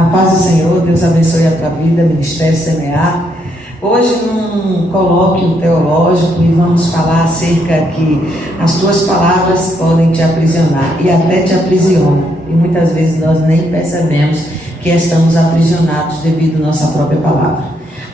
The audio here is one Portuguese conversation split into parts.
A paz do Senhor, Deus abençoe a tua vida, Ministério Semear. Hoje num colóquio teológico, e vamos falar acerca que as tuas palavras podem te aprisionar e até te aprisionam. E muitas vezes nós nem percebemos que estamos aprisionados devido à nossa própria palavra.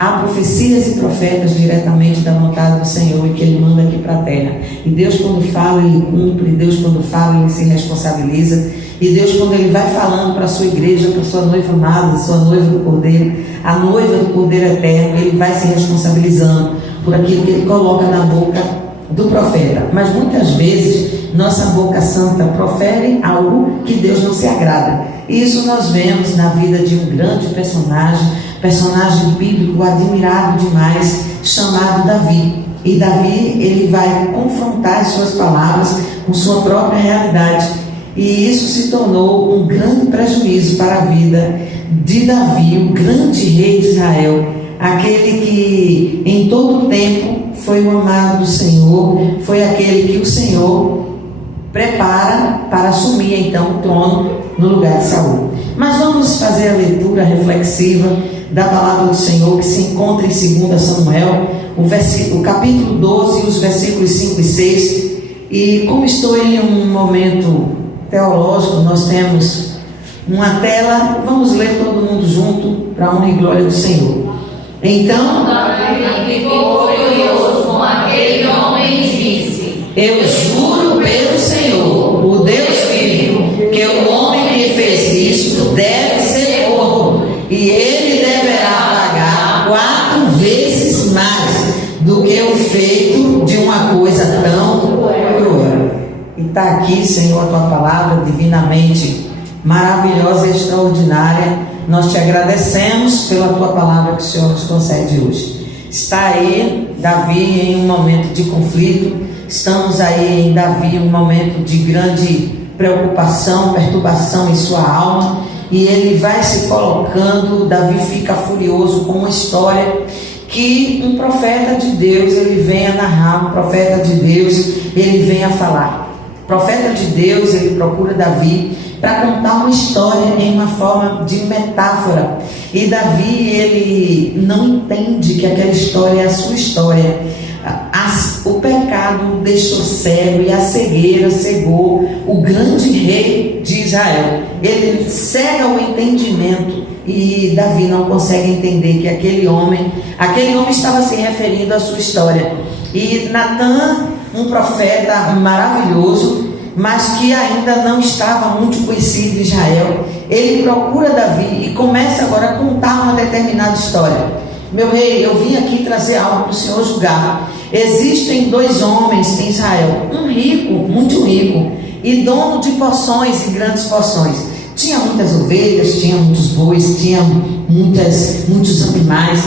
Há profecias e profetas diretamente da vontade do Senhor e que Ele manda aqui para a terra. E Deus, quando fala, Ele cumpre. E Deus, quando fala, Ele se responsabiliza. E Deus, quando Ele vai falando para a sua igreja, para a sua noiva amada, sua noiva do Cordeiro, a noiva do Cordeiro Eterno, Ele vai se responsabilizando por aquilo que Ele coloca na boca do profeta. Mas muitas vezes nossa boca santa profere algo que Deus não se agrada. E isso nós vemos na vida de um grande personagem bíblico admirado demais, chamado Davi. E Davi, ele vai confrontar as suas palavras com sua própria realidade. E isso se tornou um grande prejuízo para a vida de Davi, o grande rei de Israel, aquele que em todo o tempo foi o amado do Senhor, foi aquele que o Senhor prepara para assumir então o trono no lugar de Saul. Mas vamos fazer a leitura reflexiva da palavra do Senhor, que se encontra em 2 Samuel, o capítulo 12, os versículos 5 e 6. E como estou em um momento teológico, nós temos uma tela, vamos ler todo mundo junto, para a honra e glória do Senhor. Então Davi ficou furioso com aquele homem e disse: eu juro pelo Senhor, o Deus vivo, que o homem que fez isto deve ser morto, e ele deverá pagar 4 vezes mais do que o feito de uma coisa tão cruel. E está aqui, Senhor, a tua palavra divinamente maravilhosa e extraordinária. Nós te agradecemos pela tua palavra que o Senhor nos concede hoje. Está aí Davi em um momento de conflito. Estamos aí em Davi em um momento de grande preocupação, perturbação em sua alma. E ele vai se colocando, Davi fica furioso com uma história que um profeta de Deus, ele vem a narrar, um profeta de Deus, ele vem a falar. O profeta de Deus, ele procura Davi para contar uma história em uma forma de metáfora. E Davi, ele não entende que aquela história é a sua história. O pecado o deixou cego e a cegueira cegou o grande rei de Israel. Ele cega o entendimento e Davi não consegue entender que aquele homem estava se referindo à sua história. E Natã, um profeta maravilhoso, mas que ainda não estava muito conhecido em Israel, ele procura Davi e começa agora a contar uma determinada história. Meu rei, eu vim aqui trazer algo para o Senhor julgar. Existem 2 homens em Israel, um rico, muito rico, e dono de porções e grandes porções. Tinha muitas ovelhas, tinha muitos bois, tinha muitos animais,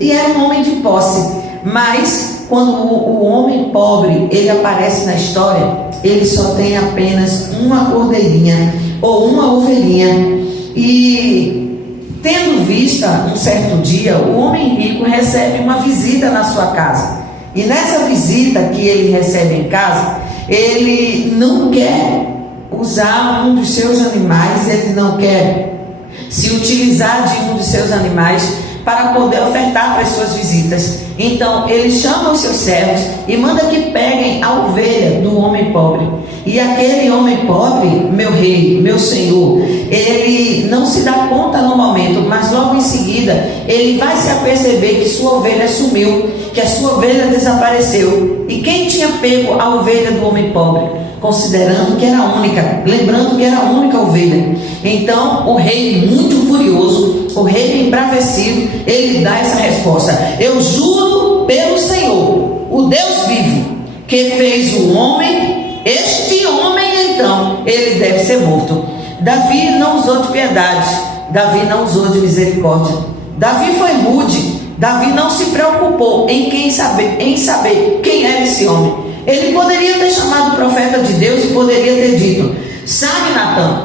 e era um homem de posse. Mas quando o homem pobre, ele aparece na história, ele só tem apenas uma cordeirinha ou uma ovelhinha. E tendo vista um certo dia, o homem rico recebe uma visita na sua casa. E nessa visita que ele recebe em casa, ele não quer usar um dos seus animais, ele não quer se utilizar de um dos seus animais para poder ofertar para as suas visitas. Então ele chama os seus servos e manda que peguem a ovelha do homem pobre. E aquele homem pobre, meu rei, meu senhor, ele não se dá conta no momento, mas logo em seguida ele vai se aperceber que sua ovelha sumiu, que a sua ovelha desapareceu. E quem tinha pego a ovelha do homem pobre? Considerando que era a única, lembrando que era a única ovelha. Então o rei, muito furioso, o rei embravecido, ele dá essa resposta: eu juro pelo Senhor, o Deus vivo, que fez o homem, este homem então, ele deve ser morto. Davi não usou de piedade, Davi não usou de misericórdia, Davi foi rude, Davi não se preocupou em saber quem era esse homem. Ele poderia ter chamado o profeta de Deus e poderia ter dito: sabe, Natã,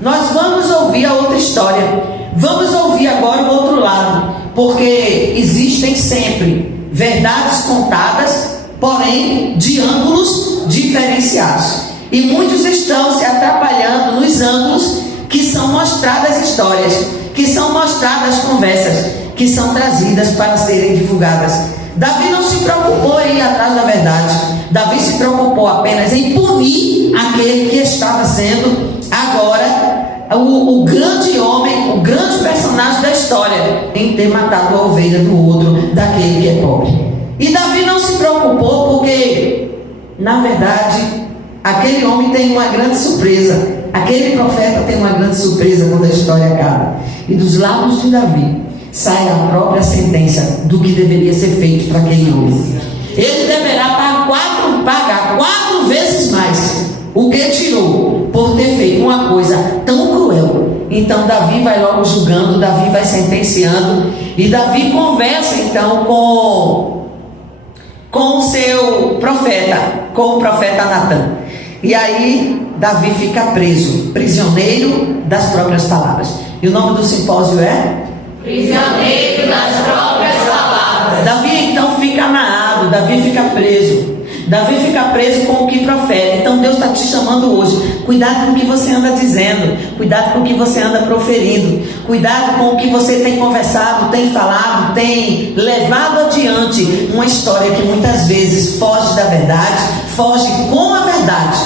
nós vamos ouvir a outra história, vamos ouvir agora o outro lado, porque existem sempre verdades contadas, porém de ângulos diferenciados, e muitos estão se atrapalhando nos ângulos que são mostradas as histórias. que são mostradas, conversas que são trazidas para serem divulgadas. Davi não se preocupou em ir atrás da verdade. Davi se preocupou apenas em punir aquele que estava sendo agora o grande homem, o grande personagem da história, em ter matado a ovelha do outro, daquele que é pobre. E Davi não se preocupou porque, na verdade, aquele homem tem uma grande surpresa. Aquele profeta tem uma grande surpresa quando a história acaba. E dos lábios de Davi sai a própria sentença do que deveria ser feito para aquele homem. Ele deverá pagar quatro vezes mais o que tirou por ter feito uma coisa tão cruel. Então Davi vai logo julgando, Davi vai sentenciando, e Davi conversa então com o seu profeta, com o profeta Natan. E aí Davi fica preso, prisioneiro das próprias palavras. E o nome do simpósio é? Prisioneiro das próprias palavras. Davi então fica amarrado, Davi fica preso. Davi fica preso com o que profere. Então Deus está te chamando hoje. Cuidado com o que você anda dizendo. Cuidado com o que você anda proferindo. Cuidado com o que você tem conversado, tem falado, tem levado adiante. Uma história que muitas vezes foge da verdade, foge com a verdade.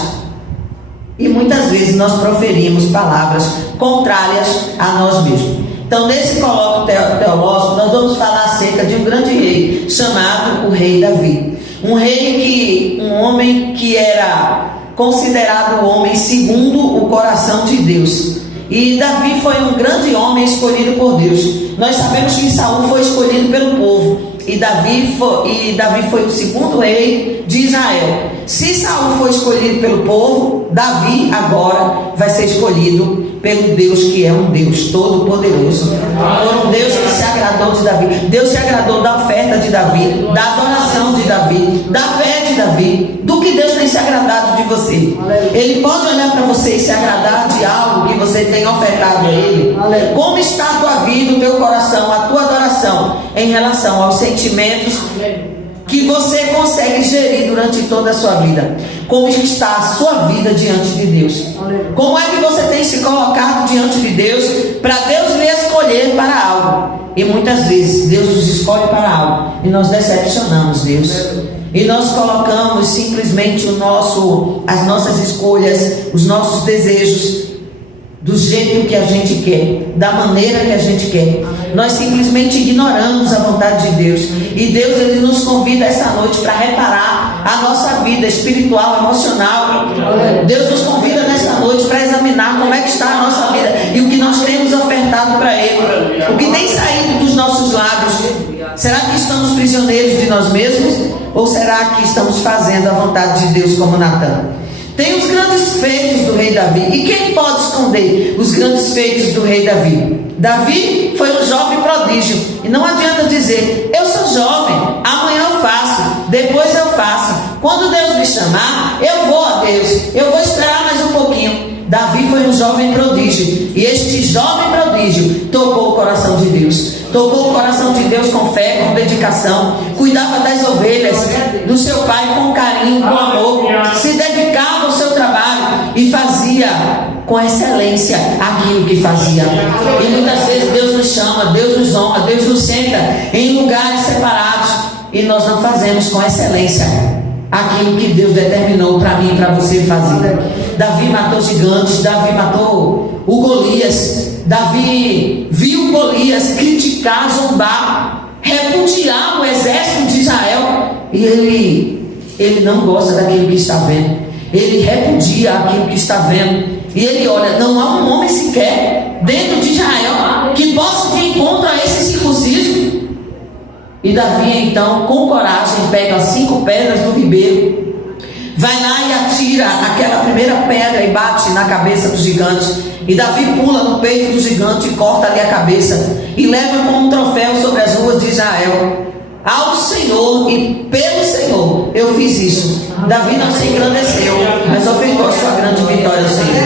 E muitas vezes nós proferimos palavras contrárias a nós mesmos. Então, nesse colóquio teológico, nós vamos falar acerca de um grande rei chamado o rei Davi. Um homem que era considerado o homem segundo o coração de Deus. E Davi foi um grande homem escolhido por Deus. Nós sabemos que Saul foi escolhido pelo povo. E Davi foi o segundo rei de Israel. Se Saul foi escolhido pelo povo, Davi agora vai ser escolhido pelo Deus que é um Deus todo-poderoso. Por um Deus que se agradou de Davi. Deus se agradou da oferta de Davi, da adoração de Davi, da fé de Davi, do que Deus tem se agradado de você. Ele pode olhar para você e se agradar de algo que você tem ofertado a Ele. Como está a tua vida, o teu coração, a tua adoração em relação aos sentimentos que você consegue gerir durante toda a sua vida? Como está a sua vida diante de Deus? Como é que você tem se colocado diante de Deus para Deus lhe escolher para algo? E muitas vezes Deus nos escolhe para algo e nós decepcionamos Deus. E nós colocamos simplesmente as nossas escolhas, os nossos desejos do jeito que a gente quer, da maneira que a gente quer. Nós simplesmente ignoramos a vontade de Deus. E Deus, Ele nos convida essa noite para reparar a nossa vida espiritual, emocional. Deus nos convida nessa noite para examinar como é que está a nossa vida e o que nós temos ofertado para Ele, o que tem saído dos nossos lábios. Será que estamos prisioneiros de nós mesmos? Ou será que estamos fazendo a vontade de Deus como Natan? Tem os grandes feitos do rei Davi. E quem pode esconder os grandes feitos do rei Davi? Davi foi um jovem prodígio. E não adianta dizer, eu sou jovem, amanhã eu faço, depois eu faço. Quando Deus me chamar, eu vou a Deus, eu vou esperar mais um pouquinho. Davi foi um jovem prodígio. E este jovem prodígio tocou o coração de Deus. Tocou o coração de Deus com fé, com dedicação. Cuidava das ovelhas do seu pai com carinho, com amor. Se dedicava ao seu trabalho e fazia com excelência aquilo que fazia. E muitas vezes Deus nos chama, Deus nos honra, Deus nos senta em lugares separados e nós não fazemos com excelência aquilo que Deus determinou para mim e para você fazer. Davi matou gigantes, Davi matou o Golias. Davi viu Golias criticar, zombar, repudiar o exército de Israel. E ele não gosta daquilo que está vendo. Ele repudia aquilo que está vendo. E ele olha, não há um homem sequer dentro de Israel que possa ir de encontro a esse circunciso. E Davi então, com coragem, pega as 5 pedras do ribeiro, vai lá e atira aquela primeira pedra e bate na cabeça do gigante. E Davi pula no peito do gigante e corta ali a cabeça e leva como um troféu sobre as ruas de Israel. Ao Senhor e pelo Senhor eu fiz isso. Davi não se engrandeceu, mas ofertou a sua grande vitória ao Senhor.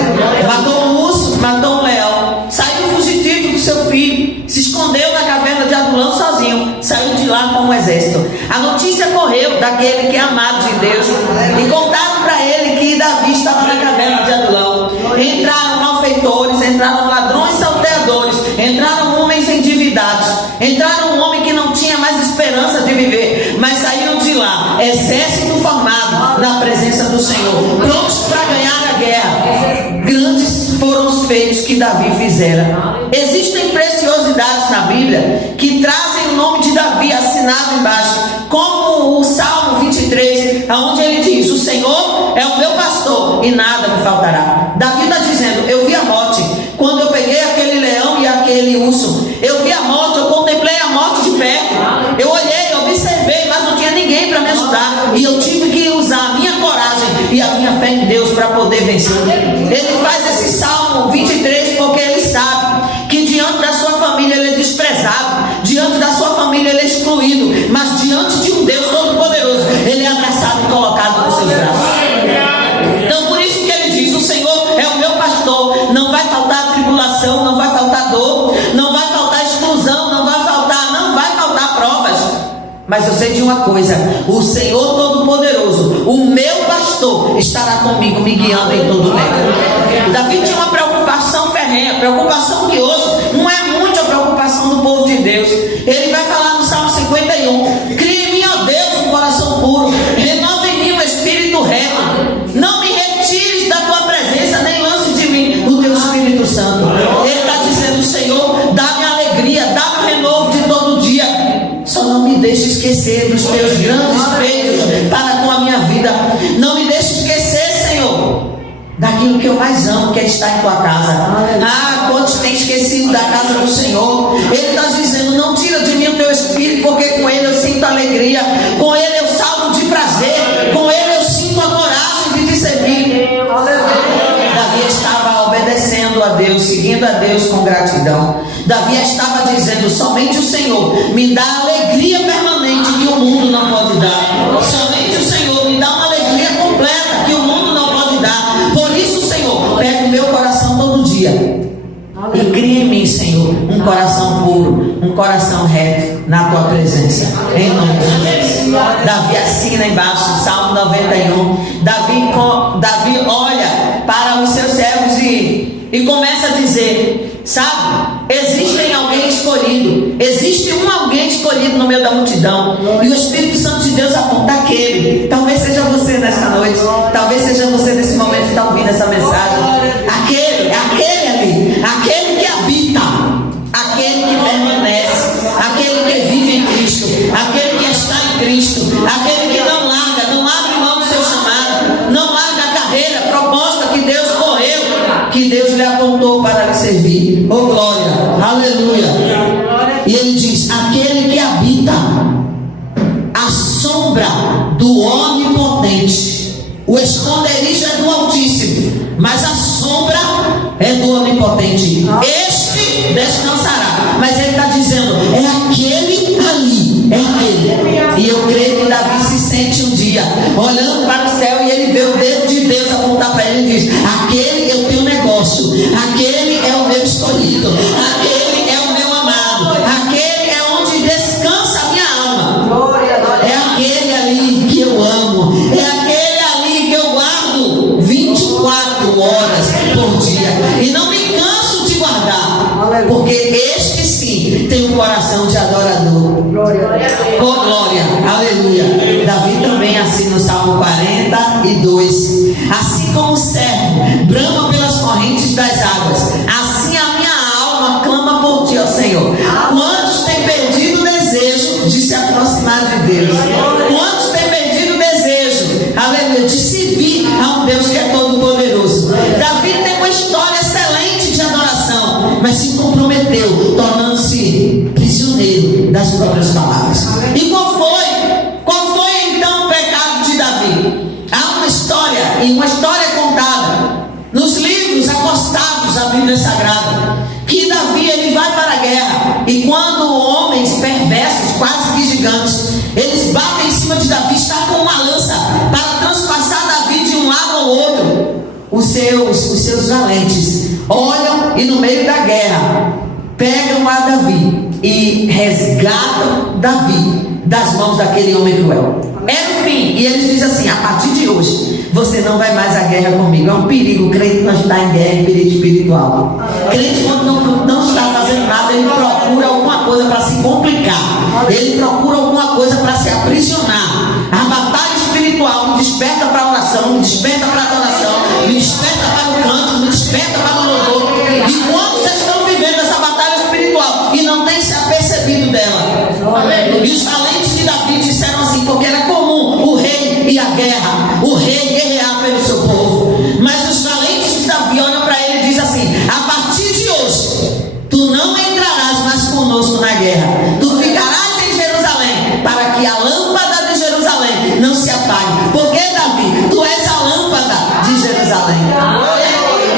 Matou um urso, matou um leão, saiu fugitivo do seu filho, se escondeu na caverna de Adulão sozinho, saiu de lá com um exército. A notícia correu daquele que é amado de Deus e contaram para ele que Davi estava na caverna de Adulão. Entraram malfeitores, entraram ladrões salteadores, entraram Senhor, prontos para ganhar a guerra. Grandes foram os feitos que Davi fizera. Existem preciosidades na Bíblia que trazem o nome de Davi assinado embaixo, como o Salmo 23, onde ele diz: o Senhor é o meu pastor e nada me faltará. Davi está dizendo: eu vi a morte quando eu peguei aquele leão e aquele urso. Eu vi a morte, eu contemplei a morte de perto. Eu olhei, observei, mas não tinha ninguém para me ajudar, e eu tive que usar a minha coragem e a minha fé em Deus para poder vencer. Ele faz esse Salmo 23 porque ele sabe que diante da sua família ele é desprezado, diante da sua família ele é excluído, mas diante de um Deus Todo-Poderoso ele é abraçado e colocado nos seus braços. Então por isso que ele diz: o Senhor é o meu pastor, não vai faltar tribulação, não vai faltar dor, não vai faltar exclusão, não vai faltar provas. Mas eu sei de uma coisa: o Senhor Todo-Poderoso, o meu pastor, estará comigo, me guiando em todo o tempo. Davi tinha uma preocupação ferrenha, preocupação que hoje não é muito a preocupação do povo de Deus. Ele vai falar no Salmo 51: cria em mim, ó Deus, um coração puro, renova em mim um espírito reto, não me retires da tua presença, nem lance de mim o teu Espírito Santo. Ele está dizendo: Senhor, dá-me alegria, dá-me renovo de todo dia, só não me deixe esquecer dos teus grandes feitos para com a minha vida. Não me deixe esquecer, Senhor, daquilo que eu mais amo, que é estar em tua casa. Ah, quantos têm esquecido da casa do Senhor? Ele está dizendo: não tira de mim o teu espírito, porque com ele eu sinto alegria, com ele eu salto de prazer, com ele eu sinto a coragem de te servir. Davi estava obedecendo a Deus, seguindo a Deus com gratidão. Davi estava dizendo: somente o Senhor me dá alegria permanente que o mundo não pode dar. Somente o Senhor me dá uma alegria completa que o mundo não pode dar. Por isso, Senhor, pega o meu coração todo dia e cria em mim, Senhor, um coração puro, um coração reto na tua presença, em nome de Jesus. Davi assina embaixo, Salmo 91. Davi olha para os seus servos e começa a dizer: sabe, existe alguém escolhido, existe alguém escolhido no meio da multidão, e o Espírito Santo de Deus aponta aquele. Talvez seja você nesta noite, talvez seja você nesse momento que está ouvindo essa mensagem. Aquele ali, aquele que habita, aquele que permanece, aquele que vive em Cristo, aquele que está em Cristo, aquele que não abre mão do seu chamado, não larga a carreira proposta que Deus correu, que Deus lhe apontou para lhe servir. Oh glória, aleluia. E ele diz: aquele que habita a sombra do Onipotente. O esconderijo é do Altíssimo, mas a sombra é do Onipotente. Este descansará. Mas ele está dizendo: é aquele ali, é aquele. E eu creio que Davi se sente um dia olhando para o céu e ele vê o dedo de Deus apontar para ele e diz: aquele eu tenho negócio, aquele é o meu escolhido, aquele é o meu amado, aquele é onde descansa a minha alma. É aquele ali que eu amo, é aquele ali que eu guardo 24 horas por dia e não me canso de guardar, porque este sim tem um coração de adorador. Oh glória, aleluia. Davi também assina o Salmo 42: assim como o servo brama pelas correntes das águas, assim a minha alma clama por ti, ó Senhor. Quantos têm perdido o desejo de se aproximar de Deus? Quantos têm perdido o desejo, aleluia, de servir a um Deus que é todo-poderoso? Davi tem uma história excelente de adoração, mas se comprometeu, tornando-se prisioneiro das próprias palavras. E qual foi então o pecado de Davi? Há uma história, e uma história contada nos livros acostados da Bíblia Sagrada, que Davi ele vai para a guerra, e quando homens perversos, quase que gigantes, eles batem em cima de Davi, está com uma lança para transpassar Davi de um lado ao outro, os seus valentes olham e no meio da guerra pegam a Davi e resgatam Davi das mãos daquele homem cruel. Era o fim, e eles dizem assim: a partir de hoje você não vai mais à guerra comigo. É um perigo, o crente não está em guerra, é perigo espiritual. Crente, quando não está fazendo nada, ele procura alguma coisa para se complicar, ele procura alguma coisa para se aprisionar. A batalha espiritual não diz desperta para a oração, me desperta para a adoração, me desperta para o canto, me desperta para o louvor. E quando vocês estão vivendo essa batalha espiritual e não têm se apercebido dela, e os valentes de Davi disseram assim, porque era comum o rei e a guerra, o rei guerrear pelo seu povo, mas os valentes de Davi olham para ele e dizem assim: a partir de hoje tu não entrarás mais conosco na guerra, tu ficarás em Jerusalém, para que a lâmpada de Jerusalém não se apague. Porque, Davi, tu és a lâmpada de Jerusalém.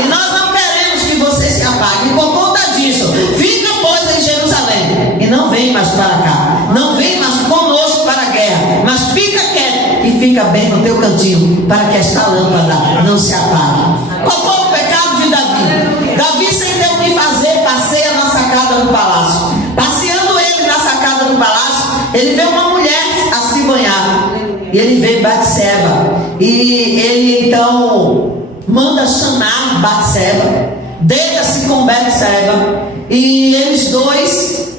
E nós não queremos que você se apague. E por conta disso, fica, pois, em Jerusalém e não vem mais para cá, não vem mais conosco para a guerra, mas fica quieto e fica bem no teu cantinho, para que esta lâmpada não se apague. Qual foi o pecado de Davi? Davi, sem ter o que fazer, passeia na sacada do palácio. Passeando ele na sacada do palácio, ele vê uma mulher a se banhar, e ele vê Batseba, e ele então manda chamar Batseba, deita-se com Batseba, e eles dois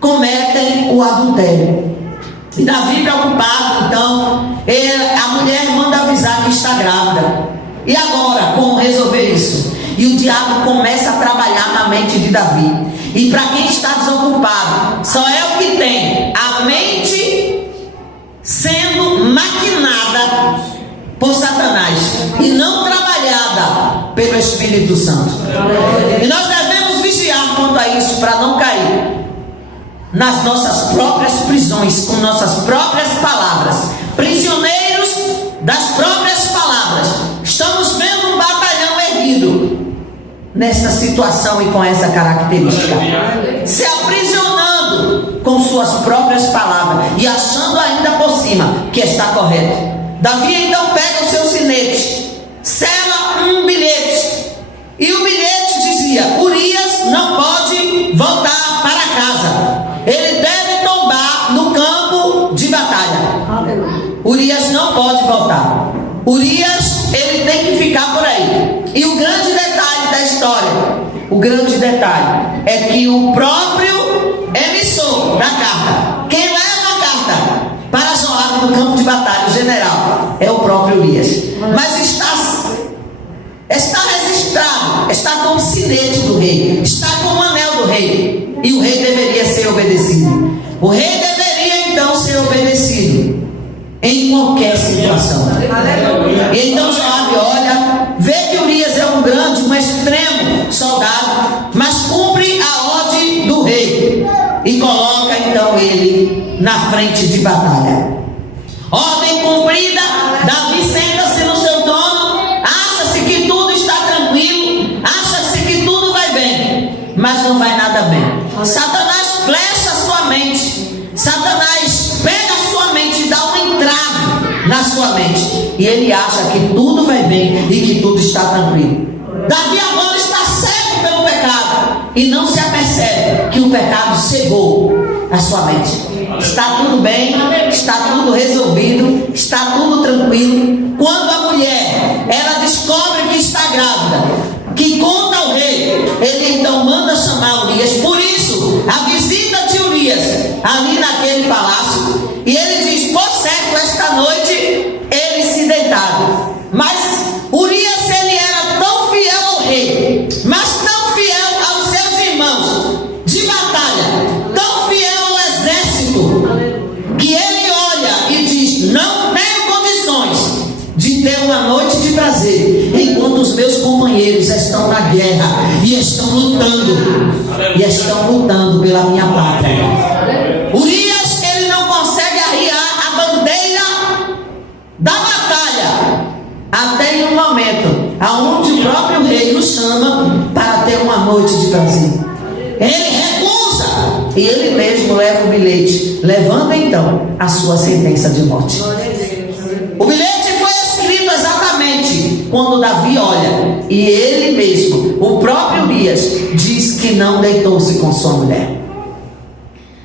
cometem o adultério. E Davi, preocupado, então a mulher manda avisar que está grávida. E agora, como resolver isso? E o diabo começa a trabalhar na mente de Davi. E para quem está desocupado, só é o que tem a mente sendo maquinada por Satanás e não trabalhada pelo Espírito Santo. E nós devemos vigiar quanto a isso, para não cair nas nossas próprias prisões, com nossas próprias palavras, prisioneiros das próprias palavras. Estamos vendo um batalhão erguido nesta situação e com essa característica, se aprisionando com suas próprias palavras e achando ainda por cima que está correto. Davi então pega o seu sinete, sela um bilhete, e o bilhete dizia: Urias não pode voltar para casa, ele deve tombar no campo de batalha. Urias não pode voltar. Urias, ele tem que ficar por aí. E o grande detalhe da história, o grande detalhe é que o próprio emissor da carta, quem leva a carta para Joabe no campo de batalha, o general, é o próprio Urias. Mas está registrado, está com o sinete do rei, está com o anel do rei, e o rei deveria ser obedecido. O rei deveria então ser obedecido em qualquer situação. E então Joabe olha, vê que Urias é um grande, um extremo soldado, mas cumpre a ordem do rei e coloca então ele na frente de batalha. Ordem cumprida, Davi senta-se no seu trono, acha-se que tudo está tranquilo, acha-se que tudo vai bem, mas não vai nada bem. Satanás flecha a sua mente, Satanás pega a sua mente e dá um entrave na sua mente, e ele acha que tudo vai bem e que tudo está tranquilo. Davi agora está cego pelo pecado e não se apercebe que o pecado cegou a sua mente. Está tudo bem, está tudo resolvido, está tudo tranquilo. Quando a mulher, ela descobre que está grávida, que conta ao rei, ele então manda chamar Urias. Por isso, a visita de Urias ali naquele palácio, e ele diz: por certo, esta noite eles se deitaram. Mas Urias, ele era tão fiel ao rei, mas tão fiel aos seus irmãos de batalha, tão fiel ao exército, que ele olha e diz: não tenho condições de ter uma noite de prazer enquanto os meus companheiros estão na guerra e estão lutando pela minha pátria. Urias, ele não consegue arriar a bandeira da batalha até em um momento aonde o próprio rei o chama para ter uma noite de prazer. Ele recusa e ele mesmo leva o bilhete, levando então a sua sentença de morte. O bilhete foi escrito exatamente quando Davi olha, e ele mesmo, o próprio Urias, diz que não deitou-se com sua mulher.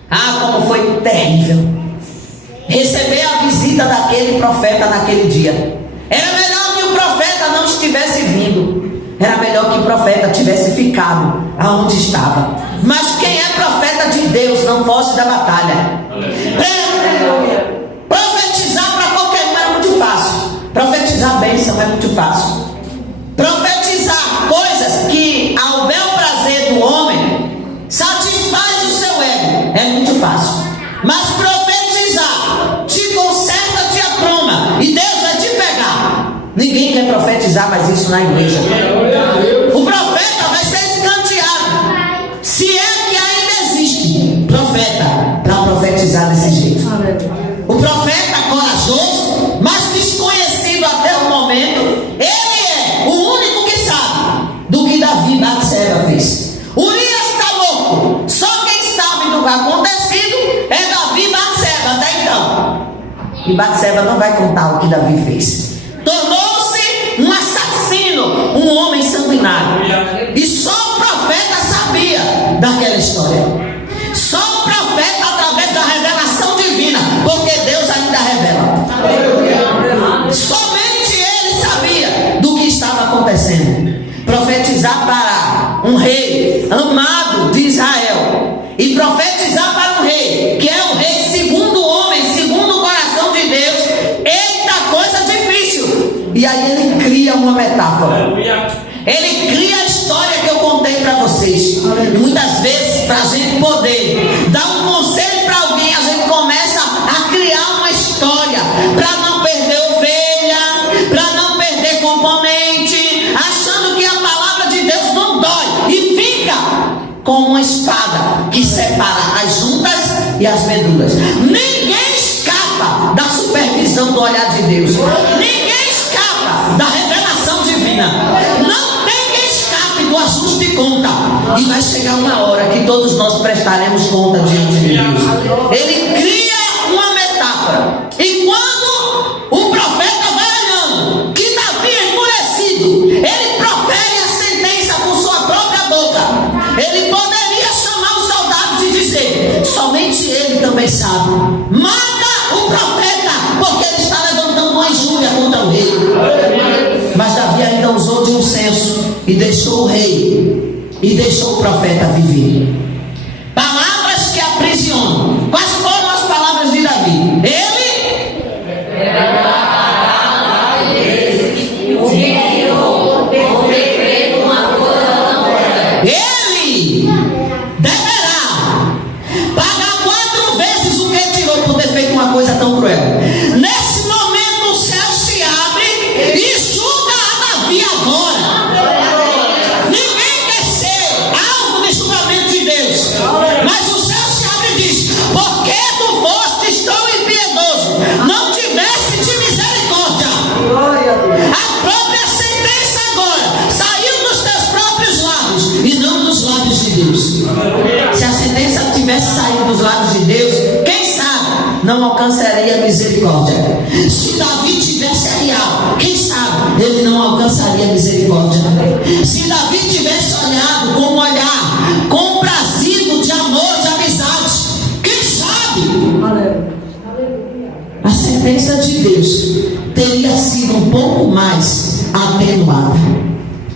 Ah, como foi terrível receber a visita daquele profeta naquele dia. Era melhor que o profeta não estivesse vindo, era melhor que o profeta tivesse ficado aonde estava. Mas quem é profeta de Deus não foge da batalha. Profetizar para qualquer um era muito fácil. profetizar bênção é muito fácil. Profetizar coisas que ao bel prazer do homem satisfaz o seu ego é muito fácil. Mas profetizar te conserta, te apruma, e Deus vai te pegar. Ninguém quer profetizar mais isso na igreja. O profeta vai ser escanteado, se é que ainda existe profeta para profetizar desse jeito. O profeta corajoso, mas desconhecido até o momento, ele é o único que sabe do que Davi e Batseba fez. Urias está louco, só quem sabe do que acontecido é Davi e Batseba até então. E Batseba não vai contar o que Davi fez. Tornou-se um assassino, um homem sanguinário. E só o profeta sabia daquela história. Só o profeta, através da revelação divina, porque Deus ainda revela. Somente ele sabia do que estava acontecendo. Profetizar para um rei amado de Israel, e profetizar para um rei que é um rei segundo o homem, segundo o coração de Deus, eita, coisa difícil. E aí ele cria uma metáfora. Ele cria a história que eu contei para vocês. E muitas vezes, para a gente poder dar um conselho para alguém, a gente começa a criar uma história para não perder ovelha, para não perder componente, achando que a palavra de Deus não dói, e fica com uma espada que separa as juntas e as medulas. Ninguém escapa da supervisão do olhar de Deus. Ninguém escapa da revelação divina. Não do ajuste de conta, e vai chegar uma hora que todos nós prestaremos conta diante de Deus. Ele cria uma metáfora, e quando o profeta vai olhando que Davi é endurecido, ele profere a sentença com sua própria boca. Ele poderia chamar os soldados e dizer: somente ele também sabe, mata o profeta, porque ele está levantando uma injúria contra o rei. Mas Davi ainda usou de um senso e deixou o rei e deixou o profeta viver. Palavras que aprisionam. Quais foram as palavras de Davi? Ele deverá pagar 4 vezes o que tirou por ter feito uma coisa tão cruel. Nesse momento o céu se abre e julga a Davi agora. Ninguém quer ser alvo de julgamento de Deus, mas o céu se abre e diz: porque tu fostes tão impiedoso, não tivesse de misericórdia. A própria sentença agora saiu dos teus próprios lábios e não dos lábios de Deus. Se a sentença tivesse saído dos lábios de Deus, quem sabe não alcançaria a misericórdia. Se Davi tivesse aliado, quem sabe ele não alcançaria a misericórdia. Se Davi tivesse olhado com um olhar comprazido de amor, de amizade, quem sabe a sentença de Deus teria sido um pouco mais atenuada.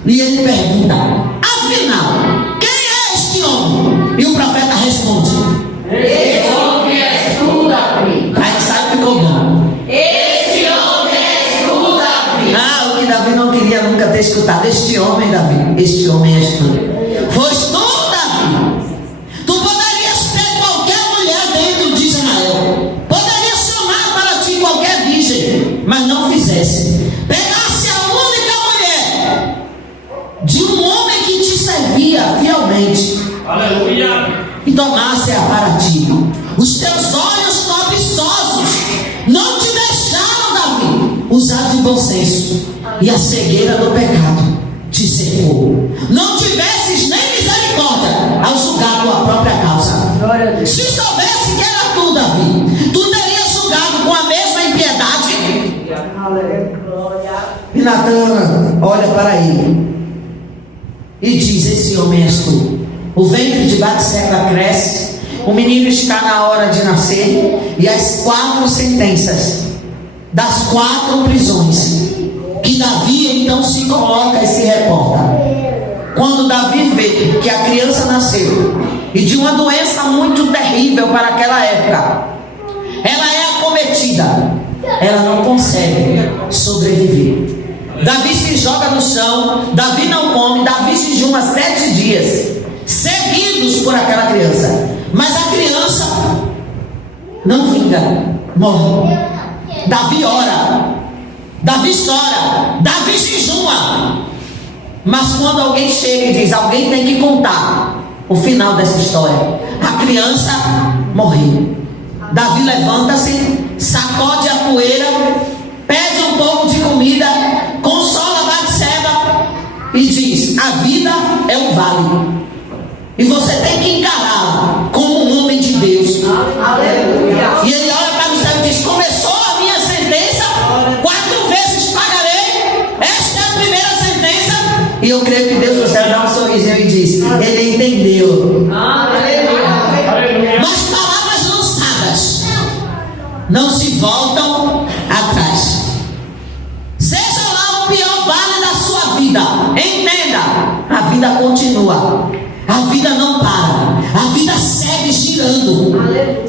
E ele pergunta: afinal, quem é este homem? E o profeta responde: esse homem és tu, Davi. Aí sabe que ficou bom. Esse homem és tu, Davi. Ah, o que Davi não queria nunca ter escutado: este homem, Davi, este homem és tu. Foste tu, Davi. Tu poderias ter qualquer mulher dentro de Israel, poderias chamar para ti qualquer virgem, mas não fizesse. Pegasse a única mulher de um homem que te servia fielmente. Aleluia. E tomasse-a para ti. Os teus olhos cobiçosos não te deixaram, Davi, usar de bom senso, e a cegueira do pecado te cercou. Não tivesses nem misericórdia ao julgar tua própria causa. Se soubesse que era tu, Davi, tu terias julgado com a mesma impiedade. E Natan olha para ele e diz: esse homem és tu. O ventre de Batseba cresce, o menino está na hora de nascer, e as 4 sentenças das 4 prisões que Davi então se coloca e se reporta. Quando Davi vê que a criança nasceu, e de uma doença muito terrível para aquela época, ela é acometida ela não consegue sobreviver. Davi se joga no chão, Davi não come, Davi jejuma 7 dias seguidos por aquela criança, mas a criança não vinga, morre. Davi ora, Davi chora, Davi jejuma, mas quando alguém chega e diz: alguém tem que contar o final dessa história, a criança morreu. Davi levanta-se, sacode a poeira, pede um pouco de comida, consola Batseba e diz: a vida é um vale e você tem que encará-la como um homem de Deus. Aleluia. E ele olha para o céu e diz: começou a minha sentença, 4 vezes pagarei, esta é a primeira sentença. E eu creio que Deus do céu dá um sorrisinho e diz: ele entendeu. Aleluia. Mas palavras lançadas não se voltam atrás. Seja lá o pior vale da sua vida, entenda, a vida continua, a vida não para, a vida segue girando. Aleluia.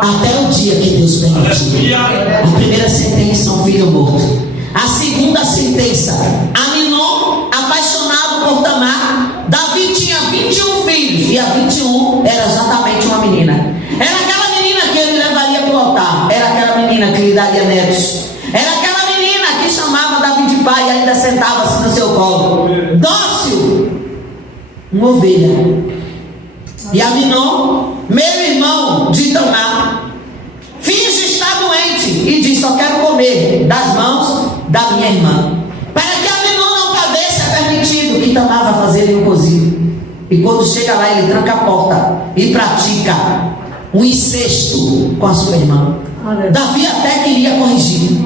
Até o dia que Deus permitir. A primeira sentença, um filho morto. A segunda sentença, Aminon, apaixonado por Tamar. Davi tinha 21 filhos e a 21 era exatamente uma menina. Era aquela menina que ele levaria para o altar, era aquela menina que lhe daria netos, era aquela menina que chamava Davi de pai e ainda sentava-se no seu colo, dócil, uma ovelha. E Aminon, meu irmão de Tamar, finge estar doente e diz: só quero comer das mãos da minha irmã. Para que Aminon não padeça, é permitido que Tamar vá fazer um cozido. E quando chega lá, ele tranca a porta e pratica um incesto com a sua irmã. Davi até queria corrigir.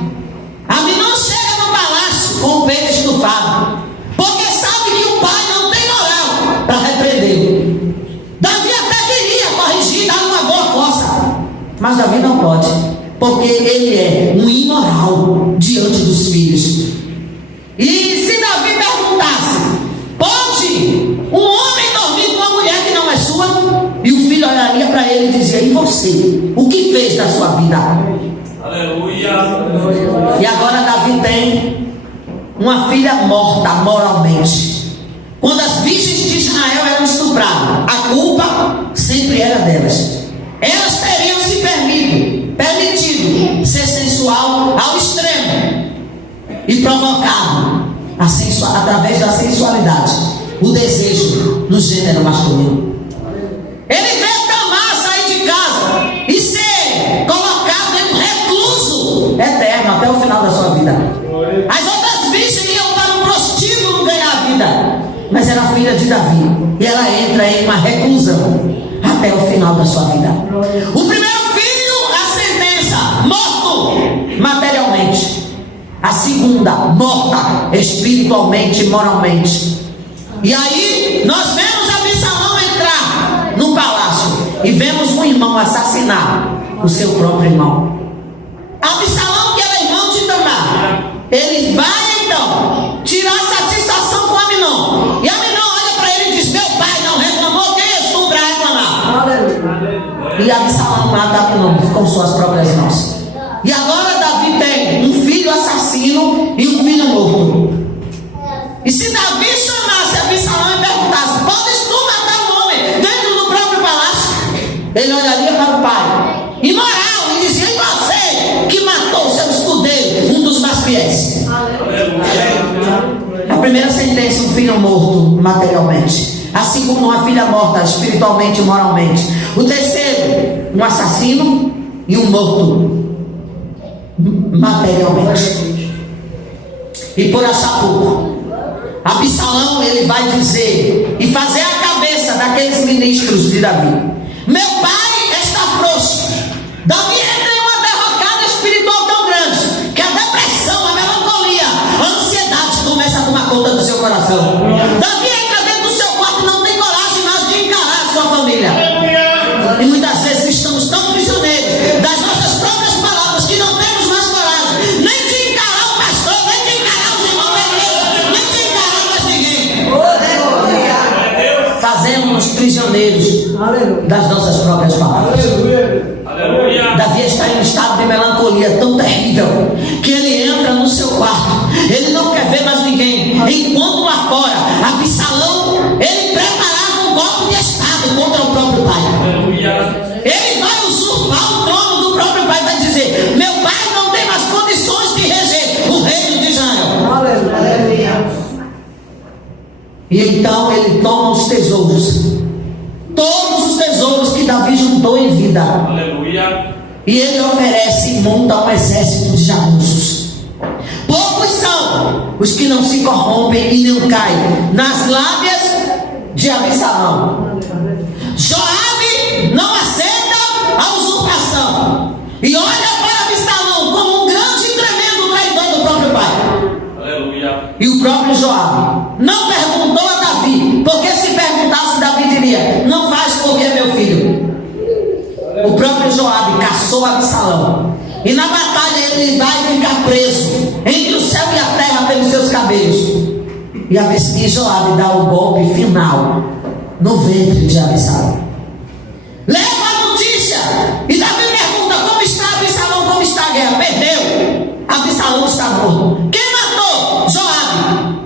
Aminon chega no palácio com o peito estufado, porque sabe que o pai não tem moral para repreendê-lo. Davi até queria corrigir, dar uma boa coça, mas Davi não pode, porque ele é um imoral diante dos filhos. E se Davi perguntasse: pode um homem dormir com uma mulher que não é sua? E o filho olharia para ele e dizia: e você? O que fez da sua vida? Aleluia. E agora Davi tem uma filha morta moralmente. Quando as virgens de Israel eram estupradas, a culpa sempre era delas. Elas teriam se permitido ser sensual ao extremo e provocado através da sensualidade o desejo no gênero masculino. Ele vê Tamar sair de casa e ser colocado em um recluso eterno até o final da sua vida. As outras virgens iam para um prostíbulo ganhar a vida, mas era filha de Davi e ela entra em uma reclusão até o final da sua vida. O primeiro filho, a sentença: morto materialmente. A segunda, morta espiritualmente e moralmente. E aí nós vemos Absalão entrar no palácio e vemos um irmão assassinar o seu próprio irmão. Absalão, que era irmão de Tamar, ele vai então tirar satisfação com Aminon. E Aminon olha para ele e diz: meu pai não reclamou, quem és tu para reclamar? E Absalão mata Aminon com suas próprias mãos. E agora Davi tem um filho assassino e um filho morto. E se Davi chamasse Absalão e perguntasse: podes tu matar um homem dentro do próprio palácio? Ele olharia para o pai imoral e dizia: e você que matou seu escudeiro, um dos mais fiéis? A primeira sentença, um filho morto materialmente. A segunda, uma filha morta espiritualmente e moralmente. O terceiro, um assassino e um morto materialmente. E por achar pouco, Absalão, ele vai dizer e fazer a cabeça daqueles ministros de Davi: meu pai está frouxo. Davi entra em uma derrocada espiritual tão grande que a depressão, a melancolia, a ansiedade começa a tomar conta do seu coração. Davi entra dentro do seu quarto e não tem coragem mais de encarar a sua família. E muitas vezes estamos tão prisioneiros das nossas próprias palavras que não temos mais coragem nem de encarar o pastor, nem de encarar os irmãos da igreja, nem de encarar mais ninguém. Fazemos-nos prisioneiros das nossas próprias palavras. Davi está em um estado de melancolia tão terrível que ele entra no seu quarto. Ele não quer ver mais ninguém. Enquanto lá fora, Absalão, ele preparava um golpe de estado contra o próprio pai. Ele vai usurpar o trono do próprio pai. Vai dizer: meu pai não tem mais condições de reger o reino de Israel. E então ele toma os tesouros, todos os tesouros que Davi juntou em vida. Aleluia. E ele oferece e monta um exército de jagunços. Poucos são os que não se corrompem e não caem nas lábias de Absalão. Joabe não aceita a usurpação e olha para Absalão como um grande e tremendo traidor do próprio pai. Aleluia. E o próprio Joabe não perguntou a Davi, porque se perguntasse, Davi diria: não faz porque é meu filho. O próprio Joabe caçou Absalão, e na batalha ele vai ficar preso entre o céu e a terra pelos seus cabelos. E Joabe dá o golpe final no ventre de Absalão. Leva a notícia, e Davi pergunta: como está Absalão? Como está a guerra? Perdeu. Absalão está morto. Quem matou? Joabe.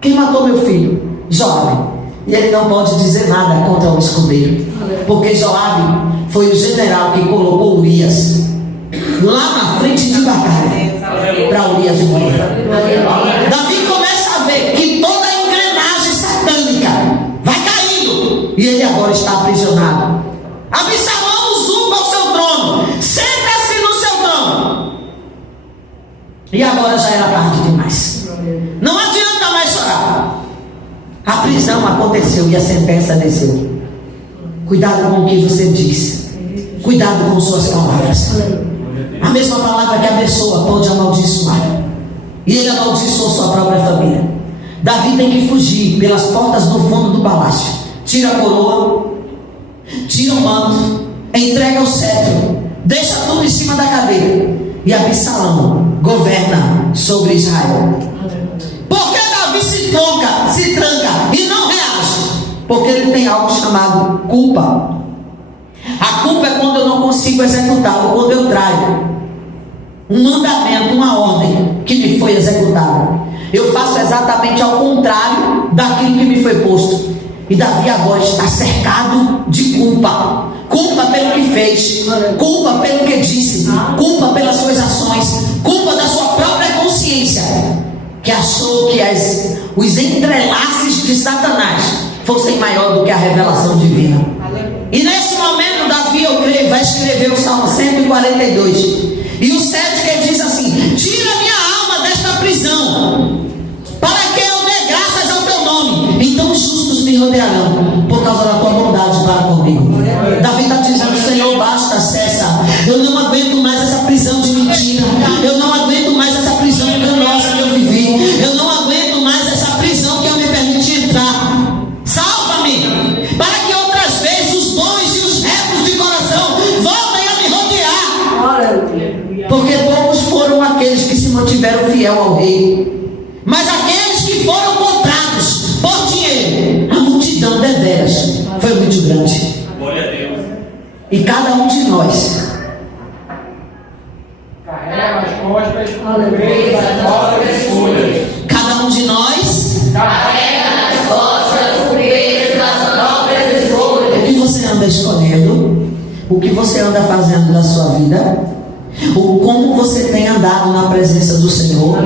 Quem matou meu filho? Joabe. E ele não pode dizer nada contra o escudeiro, porque Joabe foi o general que colocou Urias lá na frente de batalha para Urias morrer. Davi começa a ver que toda a engrenagem satânica vai caindo e ele agora está aprisionado. Absalão usurpa o seu trono, senta-se no seu trono, e agora já era tarde demais. Não adianta mais chorar. A prisão aconteceu e a sentença desceu. Cuidado com o que você diz. Cuidado com suas palavras. A mesma palavra que abençoa pode amaldiçoar. E ele amaldiçoou sua própria família. Davi tem que fugir pelas portas do fundo do palácio. Tira a coroa, tira o manto, entrega o cetro, deixa tudo em cima da cadeira. E Absalão governa sobre Israel. Porque Davi se tranca e não reage? Porque ele tem algo chamado culpa. A culpa é quando eu não consigo executar, ou quando eu traio um mandamento, uma ordem que me foi executada. Eu faço exatamente ao contrário daquilo que me foi posto. E Davi agora está cercado de culpa. Culpa pelo que fez, culpa pelo que disse, culpa pelas suas ações, culpa da sua própria consciência, que achou que os entrelaces de Satanás fossem maior do que a revelação divina. E nesse momento Davi, eu creio, vai escrever o Salmo 142 e o 7, que diz assim: tira minha alma desta prisão, para que eu dê graças ao teu nome. Então os justos me rodearão por causa da tua bondade para comigo. Davi está dizendo: Senhor, basta, cessa. Eu não aguento mais essa prisão de mentira. Eu não aguento mais essa prisão enganosa que eu vivi. Eu não aguento mais essa prisão que eu me permiti entrar. Salva-me, para que outras vezes os bons e os retos de coração voltem a me rodear. Porque poucos foram aqueles que se mantiveram fiel ao rei, mas aqueles que foram comprados por dinheiro, a multidão deveras foi muito grande. Glória a Deus. E cada um de nós carrega as costas, aleluia, as nossas escolhas. Cada um de nós Carrega nas costas o peso das próprias escolhas. o que você anda escolhendo, o que você anda fazendo da sua vida, ou como você tem andado na presença do Senhor.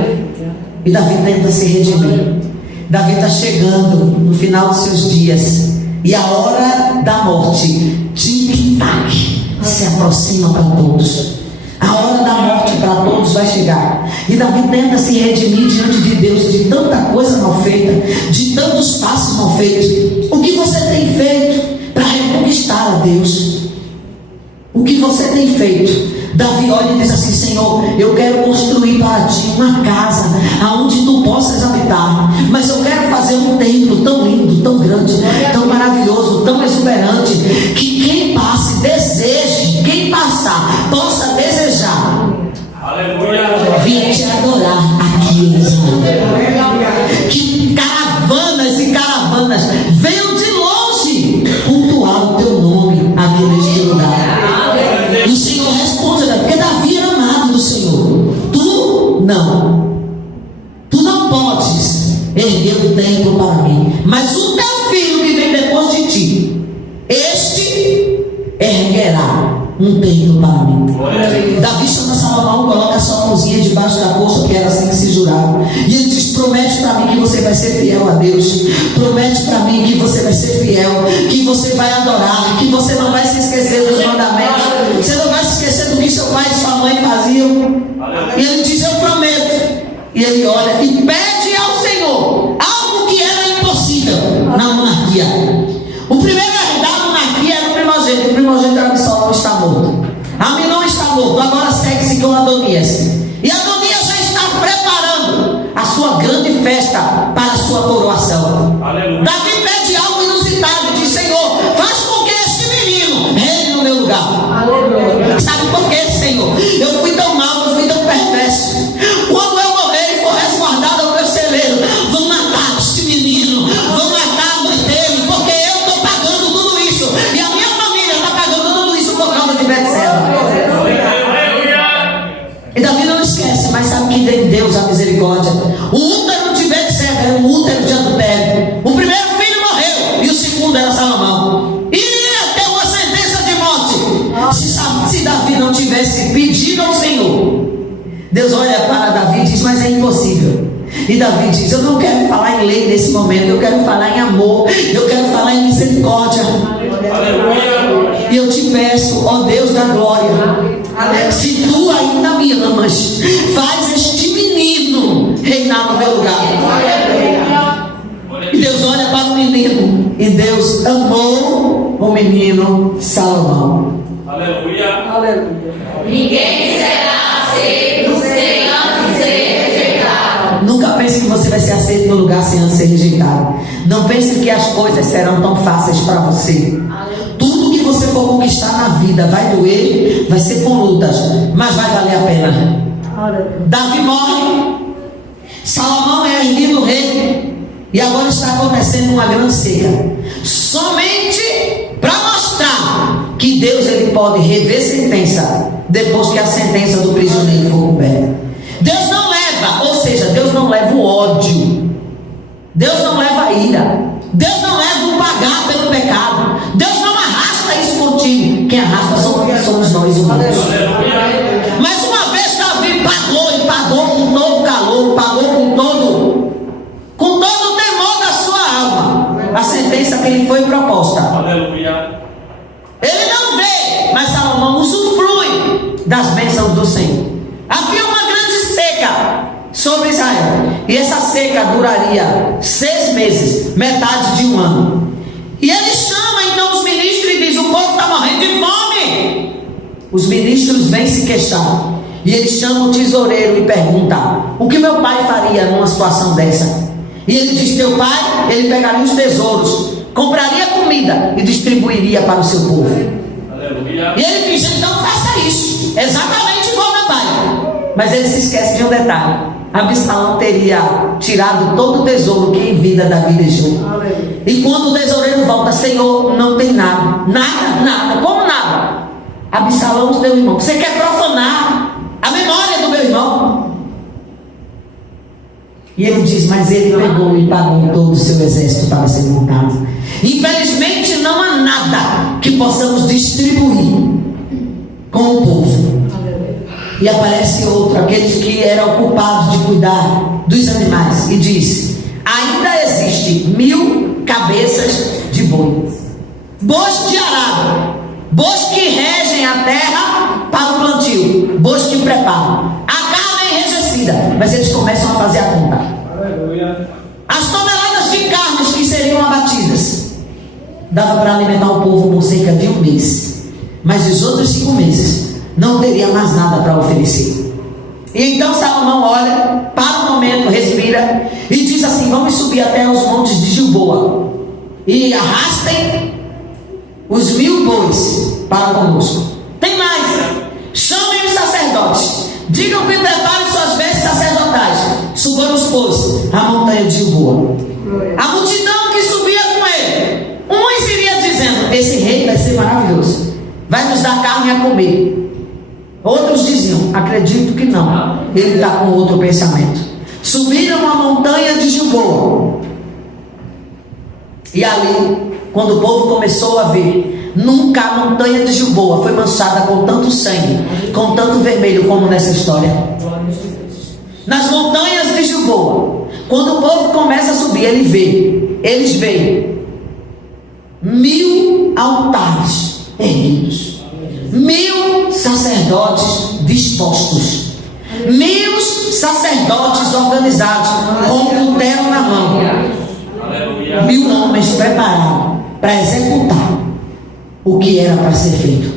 E Davi tenta se redimir. Davi está chegando no final dos seus dias, e a hora da morte, tic-tac, se aproxima para todos. A hora da morte para todos vai chegar. E Davi tenta se redimir diante de Deus de tanta coisa mal feita, de tantos passos mal feitos. O que você tem feito para reconquistar a Deus? O que você tem feito? Davi olha e diz assim: Senhor, eu quero construir para ti uma casa aonde tu possas habitar, mas eu quero fazer um templo tão lindo, tão grande, tão maravilhoso, tão exuberante, que quem passe deseje, quem passar possa desejar. Aleluia. Vim te adorar aqui em Israel. Que caravanas e caravanas venham de longe cultuar o teu nome aqui neste lugar. O um terno para mim. Davi chama Salomão, coloca a sua mãozinha debaixo da coxa, que era assim que se jurava. E ele diz: promete para mim que você vai ser fiel a Deus. Promete para mim que você vai ser fiel, que você vai adorar, que você não vai se esquecer dos mandamentos. Você não vai se esquecer do que seu pai e sua mãe faziam. E ele diz: eu prometo. E ele olha e pede ao Senhor algo que era impossível na monarquia. O primeiro da monarquia era o primogênito. O primogênito era Absalão, está morto. Aminon está morto. Agora segue-se com Adonias. E Adonias já está preparando a sua grande festa para a sua coroação. Aleluia. Davi pede algo inusitado e diz: Senhor, faz com que este menino reine no meu lugar. Aleluia. Sabe por quê, Senhor? Eu fui tão mal, eu fui tão perverso. Quando eu morrer e for resguardado ao teu celeiro, vão matar este menino, vão matar a mãe dele, porque eu estou pagando tudo isso. E a minha família está pagando tudo isso por causa de Betseba. E Davi não esquece, mas sabe que tem Deus a misericórdia. O útero de Betseba era um útero de adultério. O primeiro filho morreu e o segundo era Salomão. Iria ter uma sentença de morte se Davi não tivesse pedido ao Senhor. Deus olha para Davi e diz: mas é impossível. E Davi diz: eu não quero falar em lei nesse momento, eu quero falar em amor, eu quero falar em misericórdia. E eu te peço, ó Deus da glória, se tu ainda me amas, faz este menino reinar no meu lugar. E Deus olha para o menino, e Deus amou o menino Salomão. Aleluia. Aleluia. Ninguém será aceito sem antes ser rejeitado. Nunca pense que você vai ser aceito no lugar sem antes ser rejeitado. Não pense que as coisas serão tão fáceis para você. Tudo que você for conquistar na vida vai doer, vai ser com lutas, mas vai valer a pena. Davi morre, Salomão é erguido rei, e agora está acontecendo uma grande seca, somente para mostrar que Deus ele pode rever sentença depois que a sentença do prisioneiro for coberta. Deus não leva, ou seja, Deus não leva o ódio, Deus não leva a ira, Deus não leva o pagar pelo pecado, Deus não arrasta isso contigo. Quem arrasta somos nós humanos. Mas uma vez Davi pagou, e pagou com todo calor, pagou com todo o temor da sua alma a sentença que lhe foi proposta. Ele não vê, mas Salomão usufrui das bênçãos do Senhor. Havia uma grande seca sobre Israel, e essa seca duraria 6 meses, metade de um ano. E ele chama então os ministros e diz: o povo está morrendo de fome. Os ministros vêm se queixar, e ele chama o tesoureiro e pergunta: o que meu pai faria numa situação dessa? E ele diz: teu pai, ele pegaria os tesouros, compraria comida e distribuiria para o seu povo. Aleluia. E ele diz: então faça isso, exatamente igual meu pai. Mas ele se esquece de um detalhe: Absalão teria tirado todo o tesouro que em vida Davi deixou. E quando o tesoureiro volta: Senhor, não tem nada. Nada, como nada? Absalão, teu irmão, você quer profanar a memória do meu irmão? E ele diz: mas ele pegou e pagou todo o seu exército para ser montado. Infelizmente não há nada que possamos distribuir com o povo. E aparece outro, aqueles que eram ocupados de cuidar dos animais, e diz: ainda existe 1000 cabeças de boi, bois de arado, bois que regem a terra para o plantio, bois que preparam. A carne é enrijecida, mas eles começam a fazer a conta. As toneladas de carnes que seriam abatidas dava para alimentar o povo por cerca de 1 mês, mas os outros 5 meses não teria mais nada para oferecer. E então Salomão olha, para um momento, respira e diz assim: vamos subir até os montes de Gilboa e arrastem os 1000 bois para conosco. Tem mais, chamem os sacerdotes, digam que preparem suas vestes sacerdotais, subamos, pois, a montanha de Gilboa. A multidão que subia com ele, uns iria dizendo: esse rei vai ser maravilhoso, vai nos dar carne a comer. Outros diziam: acredito que não, ele está com outro pensamento. Subiram a montanha de Gilboa, e ali, quando o povo começou a ver Nunca a montanha de Gilboa foi manchada com tanto sangue, com tanto vermelho como nessa história. Nas montanhas de Gilboa, quando o povo começa a subir, eles veem 1000 altares erguidos, 1000 sacerdotes dispostos, 1000 sacerdotes organizados com o cutelo na mão, 1000 homens preparados para executar o que era para ser feito.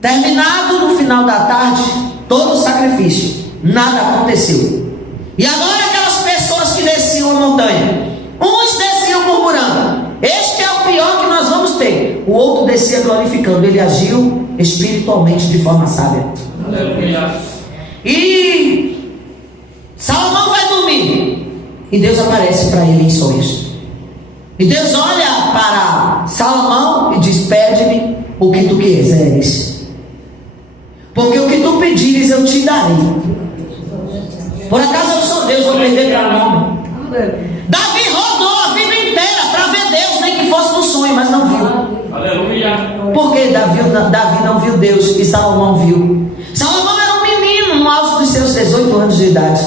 Terminado no final da tarde todo o sacrifício, nada aconteceu. E agora aquelas pessoas que desciam a montanha, uns desciam murmurando: este é o pior que nós vamos ter. O outro descia glorificando. Ele agiu espiritualmente de forma sábia. Aleluia. E Salomão vai dormir, e Deus aparece para ele em sonhos. E Deus olha para Salomão e diz: pede-me o que tu quiseres, porque o que tu pedires eu te darei. Por acaso eu sou Deus, vou perder para nome? Davi rodou a vida inteira para ver Deus, nem que fosse no sonho, mas não viu. Aleluia. Porque Davi não viu Deus e Salomão viu. Salomão era um menino no auge dos seus 18 anos de idade,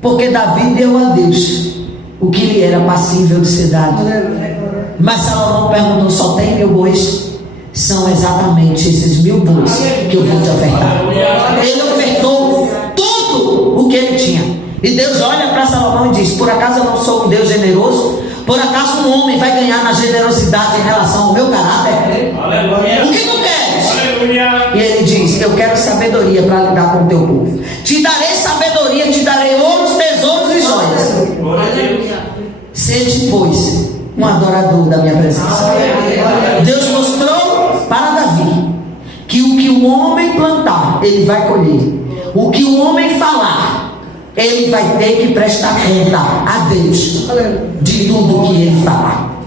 porque Davi deu a Deus o que lhe era passível de ser dado. Mas Salomão perguntou: só tem 1000 bois? São exatamente esses 1000 bois que eu vou te ofertar. Ele ofertou tudo o que ele tinha. E Deus olha para Salomão e diz: por acaso eu não sou um Deus generoso? Por acaso um homem vai ganhar na generosidade em relação ao meu caráter? Aleluia. O que tu queres? Aleluia. E ele diz: eu quero sabedoria para lidar com o teu povo. Te darei sabedoria, te darei ouros, tesouros e joias. Aleluia. Sede, pois, um adorador da minha presença. Deus mostrou para Davi que o que o homem plantar, ele vai colher. O que o homem falar, ele vai ter que prestar conta a Deus de tudo que ele falar.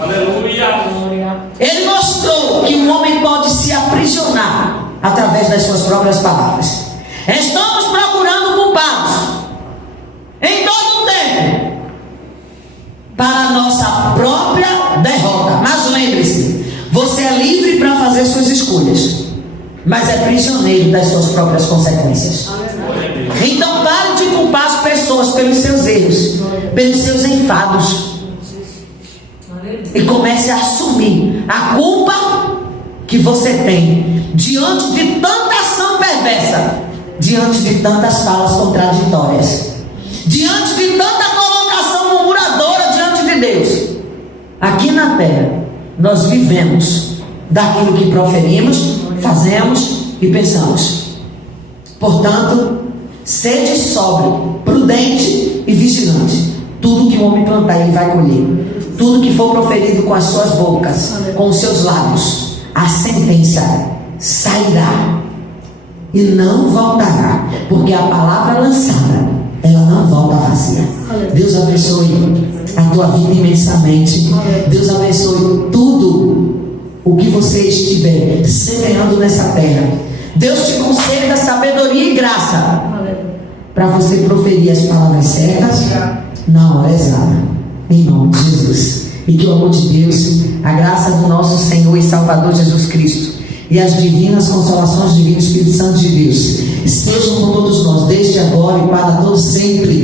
Aleluia. Ele mostrou que o homem pode se aprisionar através das suas próprias palavras. Estamos procurando culpados em todo o tempo para a nossa própria derrota. Mas lembre-se, você é livre para fazer suas escolhas, mas é prisioneiro das suas próprias consequências. Então pare de culpar as pessoas pelos seus erros, pelos seus enfados, e comece a assumir a culpa que você tem diante de tanta ação perversa, diante de tantas falas contraditórias, diante de tanta colocação murmuradora diante de Deus. Aqui na terra nós vivemos daquilo que proferimos, fazemos e pensamos. Portanto, sede sóbrio, prudente e vigilante. Tudo que o homem plantar, ele vai colher. Tudo que for proferido com as suas bocas, com os seus lábios, a sentença sairá e não voltará, porque a palavra lançada, ela não volta vazia. Deus abençoe a tua vida imensamente. Deus abençoe tudo o que você estiver semeando nessa terra. Deus te conceda sabedoria e graça para você proferir as palavras certas na hora exata, em nome de Jesus. E que o amor de Deus, a graça do nosso Senhor e Salvador Jesus Cristo e as divinas consolações do Divino Espírito Santo de Deus estejam com todos nós, desde agora e para todos sempre.